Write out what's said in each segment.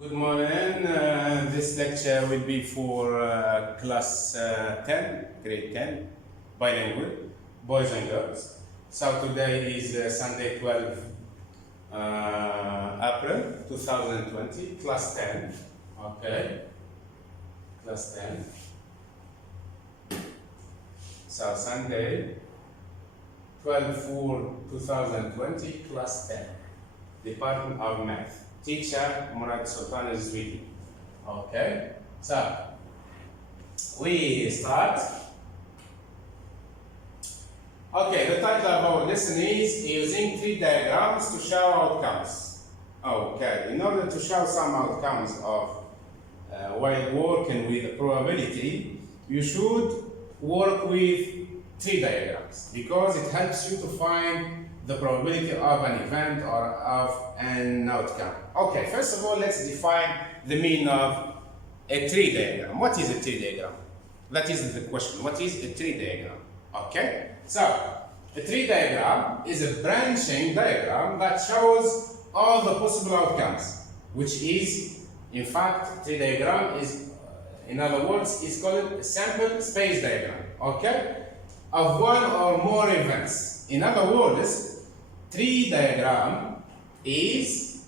Good morning. This lecture will be for class 10, grade 10, bilingual, boys and girls. So today is Sunday 12 April 2020, class 10. Okay, class 10. So Sunday 12/4/2020, class 10, Department of Math. Teacher Murad Sultan is reading. Okay, so we start. Okay, the title of our lesson is using tree diagrams to show outcomes. Okay, in order to show some outcomes of while working with probability, you should work with tree diagrams because it helps you to find the probability of an event or of an outcome. Okay, first of all, let's define the meaning of a tree diagram. What is a tree diagram? That is the question. What is a tree diagram? Okay, so a tree diagram is a branching diagram that shows all the possible outcomes, which is, in fact, tree diagram is, in other words, is called a sample space diagram, okay, of one or more events. In other words, tree diagram is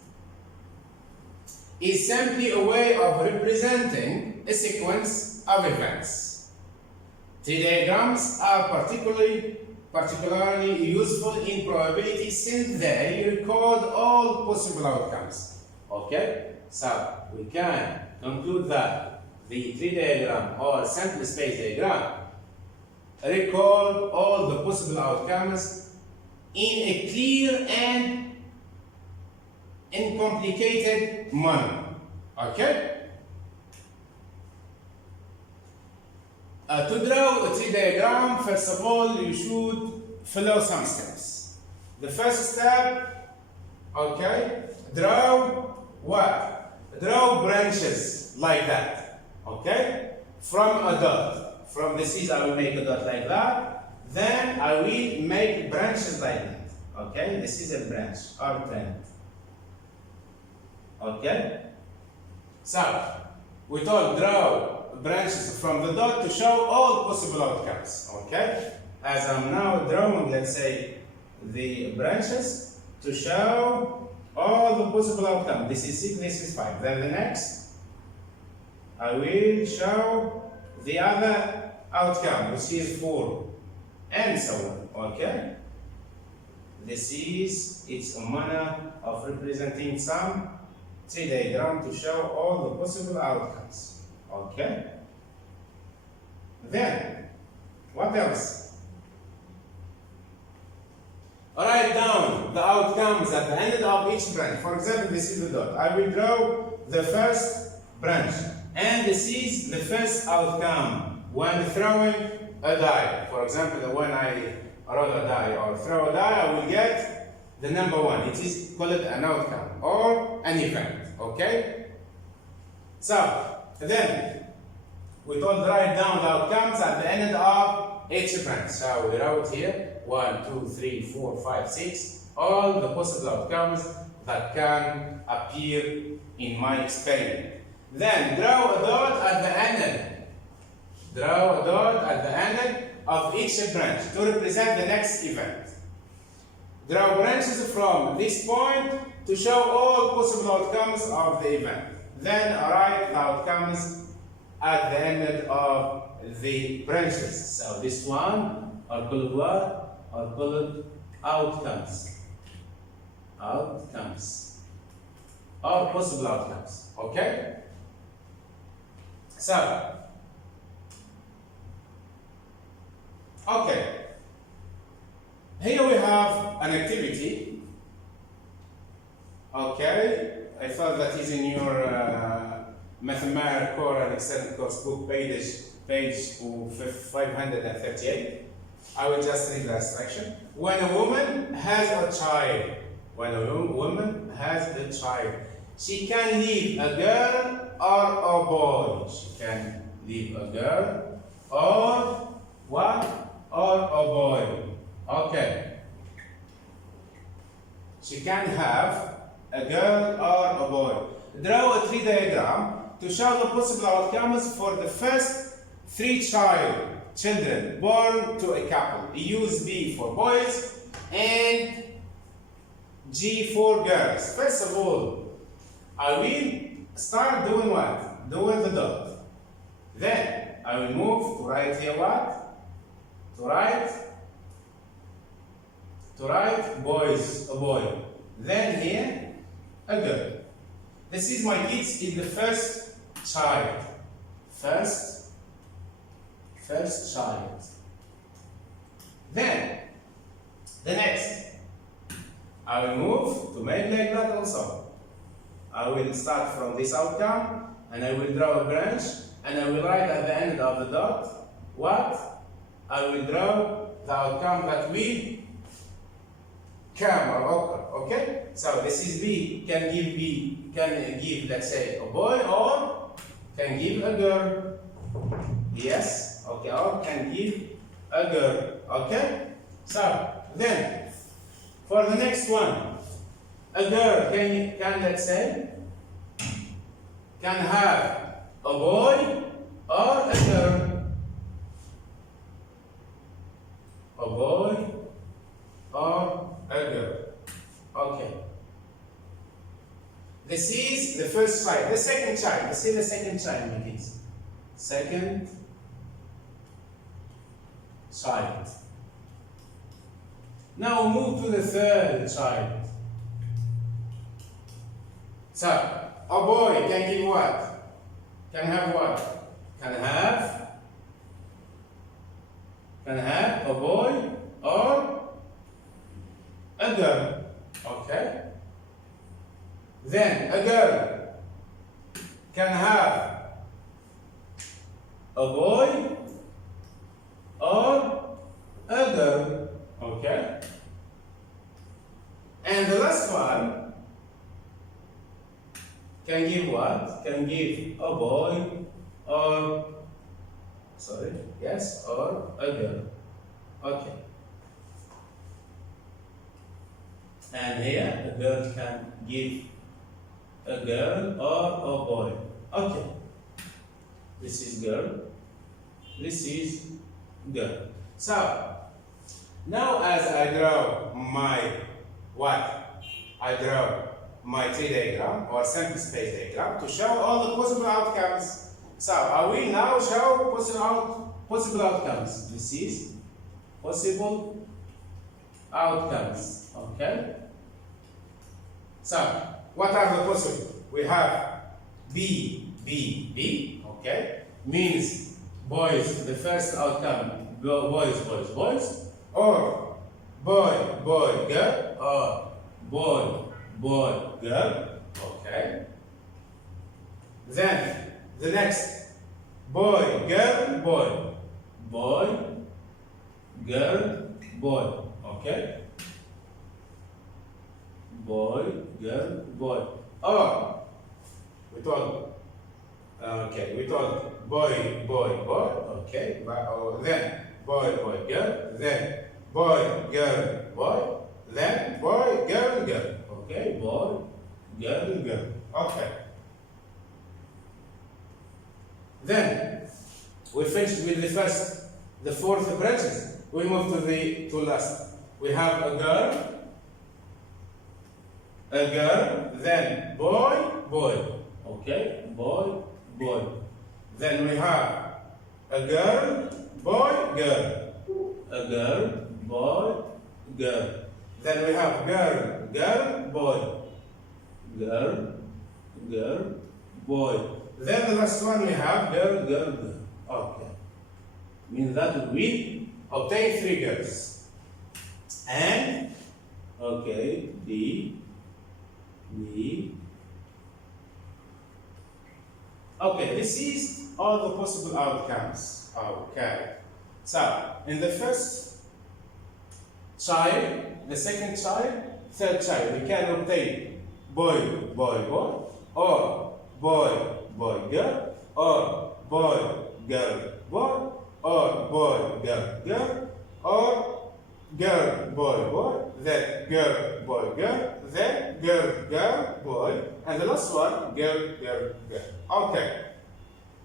simply a way of representing a sequence of events. Tree diagrams are particularly useful in probability since they record all possible outcomes. Okay, so we can conclude that the tree diagram or sample space diagram record all the possible outcomes in a clear and uncomplicated manner. Okay? To draw a tree diagram, first of all, you should follow some steps. The first step, okay, draw what? Draw branches like that. Okay? From a dot. From the seeds, I will make a dot like that. Then I will make branches like that. Okay, this is a branch or trend. Okay, so we told draw branches from the dot to show all possible outcomes. Okay, as I'm now drawing, let's say, the branches to show all the possible outcomes. This is 6, this is 5. Then the next, I will show the other outcome, which is 4. And so on. Okay, this is its a manner of representing some tree diagram to show all the possible outcomes. Okay, then what else? Write down the outcomes at the end of each branch. For example, this is the dot. I will draw the first branch, and this is the first outcome when throwing a die. For example, when I roll a die or throw a die, I will get the number 1. It is called an outcome or an event. Okay? So, then we don't write down the outcomes at the end of each branch. So, we wrote here 1, 2, 3, 4, 5, 6, all the possible outcomes that can appear in my experiment. Then, draw a dot at the end. Draw a dot at the end of each branch to represent the next event. Draw branches from this point to show all possible outcomes of the event. Then write the outcomes at the end of the branches. So this one are called what? Are called outcomes. Outcomes. Or possible outcomes. Okay? So, okay, here we have an activity. Okay, I thought that is in your Mathematics Core and Extended Course book page 538. I will just read the instruction. When a woman has a child, she can leave a girl or a boy. She can leave a girl or what? Or a boy. Okay. She can have a girl or a boy. draw a tree diagram to show the possible outcomes for the first 3 children born to a couple. Use B for boys and G for girls. First of all, I will start doing what? Doing the dot. Then I will move to write here what? To write boys, a boy. Then here, a girl. This is my kids in the first child. First child. Then, the next. I will move to make like that also. I will start from this outcome and I will draw a branch and I will write at the end of the dot what? I will draw the outcome that will come or occur. Okay? So this is B. Can give, let's say, a boy or can give a girl. Yes? Okay, or can give a girl. Okay? So then for the next one, a girl can let's say can have a boy or a girl. A boy or a girl. Okay. This is the first child. The second child. Let's see the second child, my kids. Second child. Now move to the third child. So, a boy can give what? Can have what? Can have a boy or a girl. Okay? Then a girl can have a boy or a girl. Okay? And the last one can give what? Can give a boy or, or a girl. Okay. And here, a girl can give a girl or a boy. Okay. This is girl. This is girl. So, now as I draw my tree diagram or sample space diagram to show all the possible outcomes. So I will now show possible outcomes. This is possible outcomes. Okay? So what are the possible? We have B, B, B. Okay? Means boys, the first outcome, boys, boys, boys. Or boy, boy, girl, or boy, boy, girl. Okay. Then the next boy, girl, boy, boy, girl, boy. Okay. Boy, girl, boy. Or we told boy, boy, boy. Okay. Then boy, boy, girl, then boy, girl, boy, then boy, girl, girl. Okay, boy, girl, girl. Okay. Then we finished with the fourth branches. We move to the last. We have a girl, then boy, boy. Okay, boy, boy. Then we have a girl, boy, girl. A girl, boy, girl. Then we have girl, girl, boy. Girl, girl, boy. Then the last one we have girl, girl, girl. Okay. Means that we obtain 3 girls. And, okay, B. Okay, this is all the possible outcomes. Okay. So, in the first child, the second child, third child, we can obtain boy, boy, boy, or boy, boy, girl, or boy, girl, boy, or boy, girl, girl, or girl, boy, boy. then girl, boy, girl, then girl, girl, boy, and the last one, girl, girl, girl. Okay.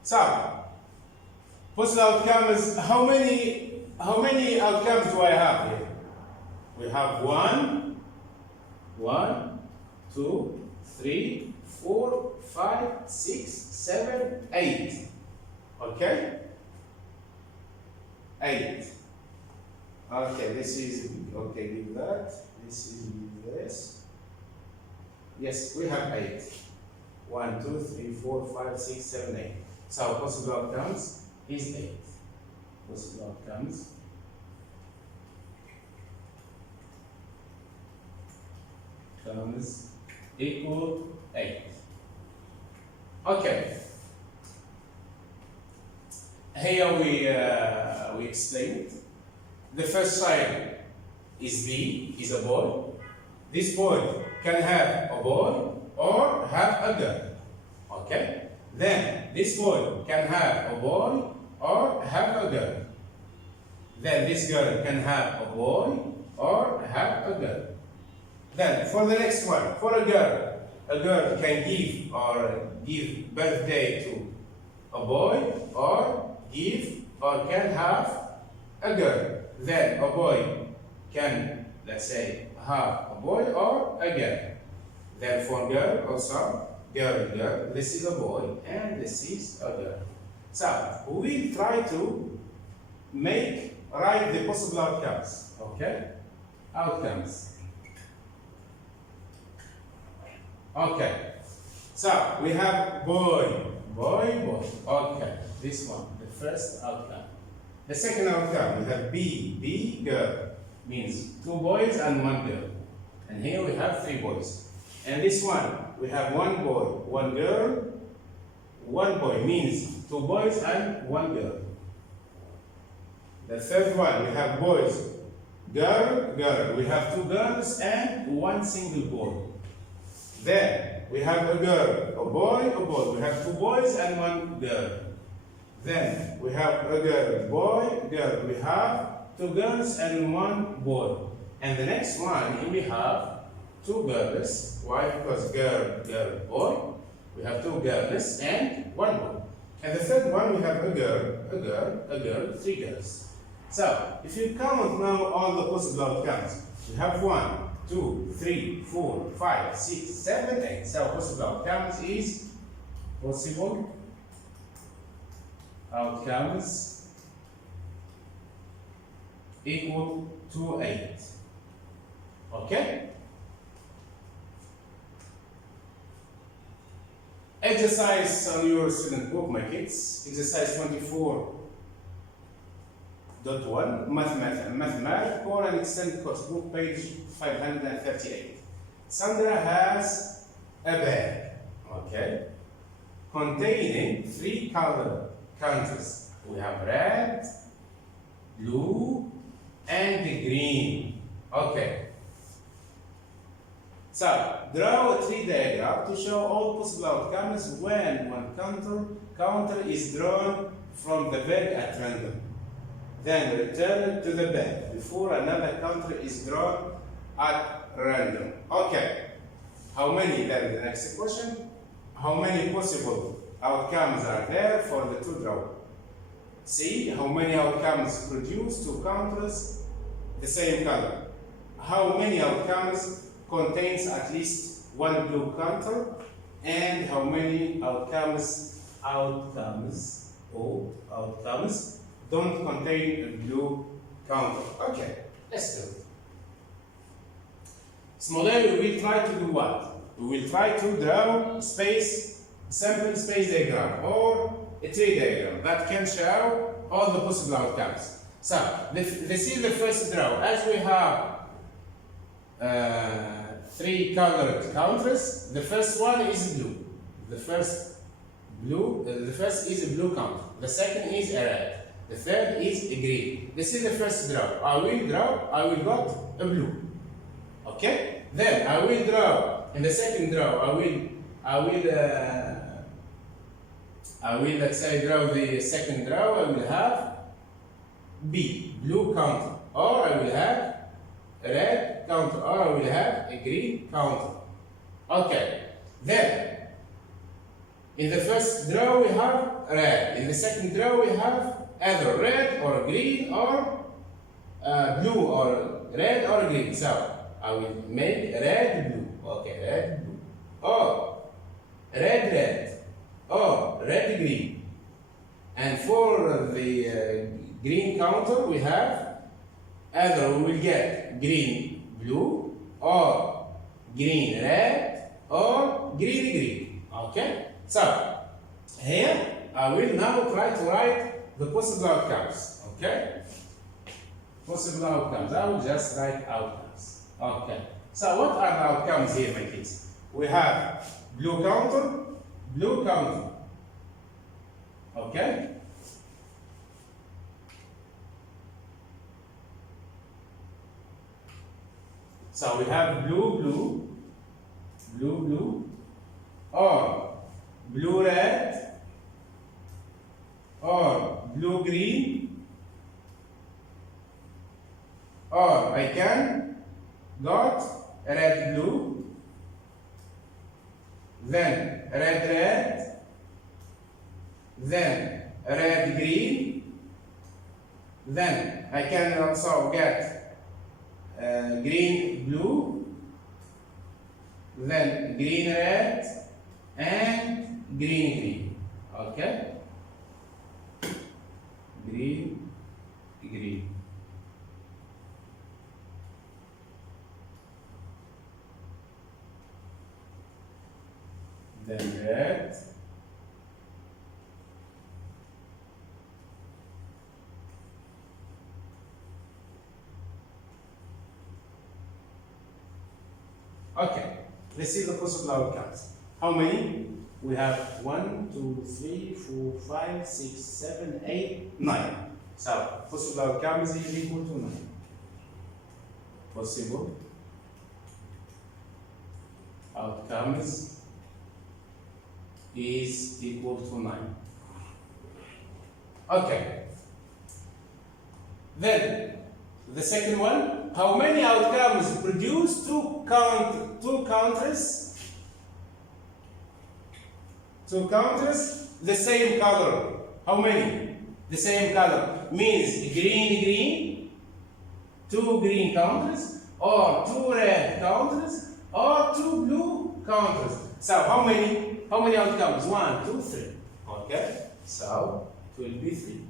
So, possible outcomes, how many outcomes do I have here? We have 1, 2, 3, 4, 5, 6, 7, 8. Okay? 8. Okay, this is, okay, leave that. This is this. Yes, we have 8. 1, 2, 3, 4, 5, 6, 7, 8. So possible outcomes is 8. Possible outcomes equal 8. Okay. Here we explain it. The first child is B, is a boy. This boy can have a boy or have a girl. Okay? Then this boy can have a boy or have a girl. Then this girl can have a boy or have a girl. Then for the next one, for a girl can give birthday to a boy or can have a girl. Then a boy can, let's say, have a boy or a girl. Then for girl also, girl, this is a boy and this is a girl. So we will try to write the possible outcomes. Okay? Outcomes. Okay. So we have boy. Okay. This one, the first outcome. The second outcome, we have B, girl, means 2 boys and 1 girl. And here we have 3 boys. And this one, we have 1 boy, 1 girl, 1 boy means 2 boys and 1 girl. The third one, we have boys, girl. We have 2 girls and 1 single boy. Then we have a girl, a boy. We have 2 boys and 1 girl. Then we have a girl, boy, girl. We have 2 girls and 1 boy. And the next one, we have 2 girls. Why? Because girl, boy. We have 2 girls and 1 boy. And the third one, we have a girl, 3 girls. So, if you count now all the possible outcomes, we have 1, 2, 3, 4, 5, 6, 7, 8. So, possible outcomes is possible outcomes equal to 8. Okay? Exercise on your student book, my kids. Exercise 24.1, mathematics for an extended course book, page 538. Sandra has a bag, okay, containing 3 color counters. We have red, blue, and green. Okay. So, draw a tree diagram to show all possible outcomes when one counter is drawn from the bag at random. Then return it to the bag before another counter is drawn at random. Okay. How many, then the next question, how many possible outcomes are there for the 2 draw? See how many outcomes produce 2 counters the same color. How many outcomes contains at least 1 blue counter, and how many outcomes don't contain a blue counter. Okay, let's do it. Small a, we will try to do what? We will try to draw sample space diagram or a tree diagram that can show all the possible outcomes. So, this is the first draw. As we have 3 colored counters, the first one is blue. The first is a blue counter. The second is a red. The third is a green. This is the first draw. I will got a blue. Okay? Then I will draw in the second draw. I will let's say draw the second draw. I will have B, blue counter, or I will have red red counter, or I will have a green counter. Okay, then in the first row we have red, in the second row we have either red or green or blue or red or green. So I will make red blue. Okay, red blue. Or red red. Or red green. And for the green counter we have either we will get green blue or green red or green green. Okay? So here I will now try to write the possible outcomes. Okay? Possible outcomes. I will just write outcomes. Okay. So what are the outcomes here, my kids? We have blue counter, blue counter. Okay? So we have blue blue, blue blue, or blue red, or blue green, or I can got red blue, then red red, then red green, then I can also get green blue, then green red, and green green. Okay? Green green. Then red. Okay, let's see the possible outcomes. How many? We have 1, 2, 3, 4, 5, 6, 7, 8, 9. So, possible outcomes is equal to 9. Possible outcomes is equal to 9. Okay. Then, the second one, how many outcomes produce two counters? Two counters, the same color. How many? The same color means green, green, two green counters, or two red counters, or two blue counters. So how many? How many outcomes? 1, 2, 3. Okay. So it will be 3.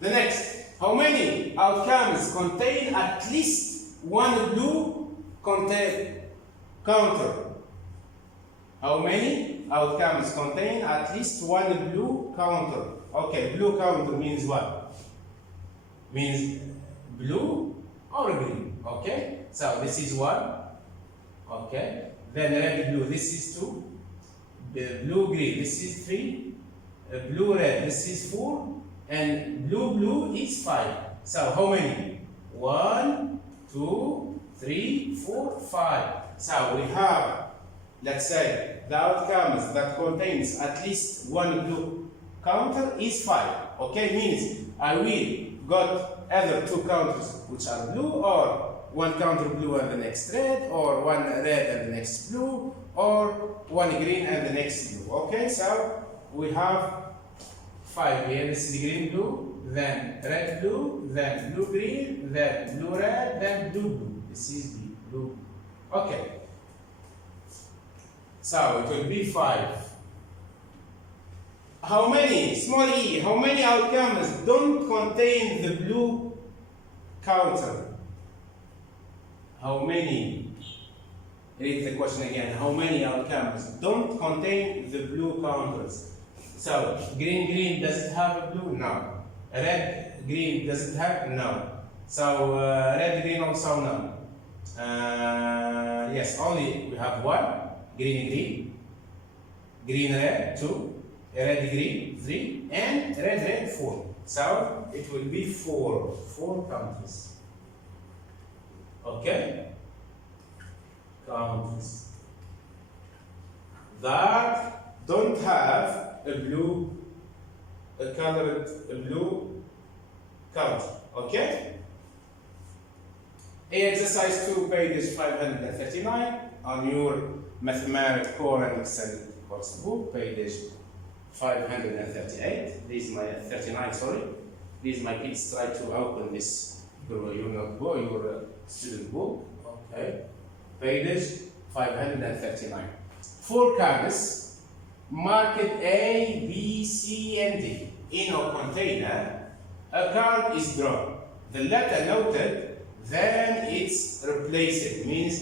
The next. How many outcomes contain at least one blue counter? How many outcomes contain at least one blue counter? Okay, blue counter means what? Means blue or green. Okay, so this is 1. Okay, then red blue, this is 2. Blue green, this is 3. Blue red, this is 4. And blue blue is 5. So how many? 1, 2, 3, 4, 5. So we have, let's say, the outcomes that contains at least one blue counter is 5. Okay, means I will got either two counters which are blue, or one counter blue and the next red, or one red and the next blue, or one green and the next blue. Okay, so we have 5 here. This is green blue, then red blue, then blue green, then blue red, then blue blue. This is the blue. Okay. So it will be 5. How many, small e, how many outcomes don't contain the blue counter? How many? Read the question again. How many outcomes don't contain the blue counters? So, green, does it have a blue? No. Red, green, does it have? No. So, red, green also no. Yes, only we have 1. Green, red, 2. Red, green, 3. And red, 4. So, it will be 4. 4 counters. Okay? Counters that don't have a blue, colored blue counter. Okay? Exercise 2, page 539 on your Mathematics Core and Excel course book, page 538. This is my 39, sorry. These my kids try to open this your notebook, your student book. Okay. Page 539. 4 cards marked A, B, C, and D. In a container, a card is drawn. The letter noted, then it's replaced. Means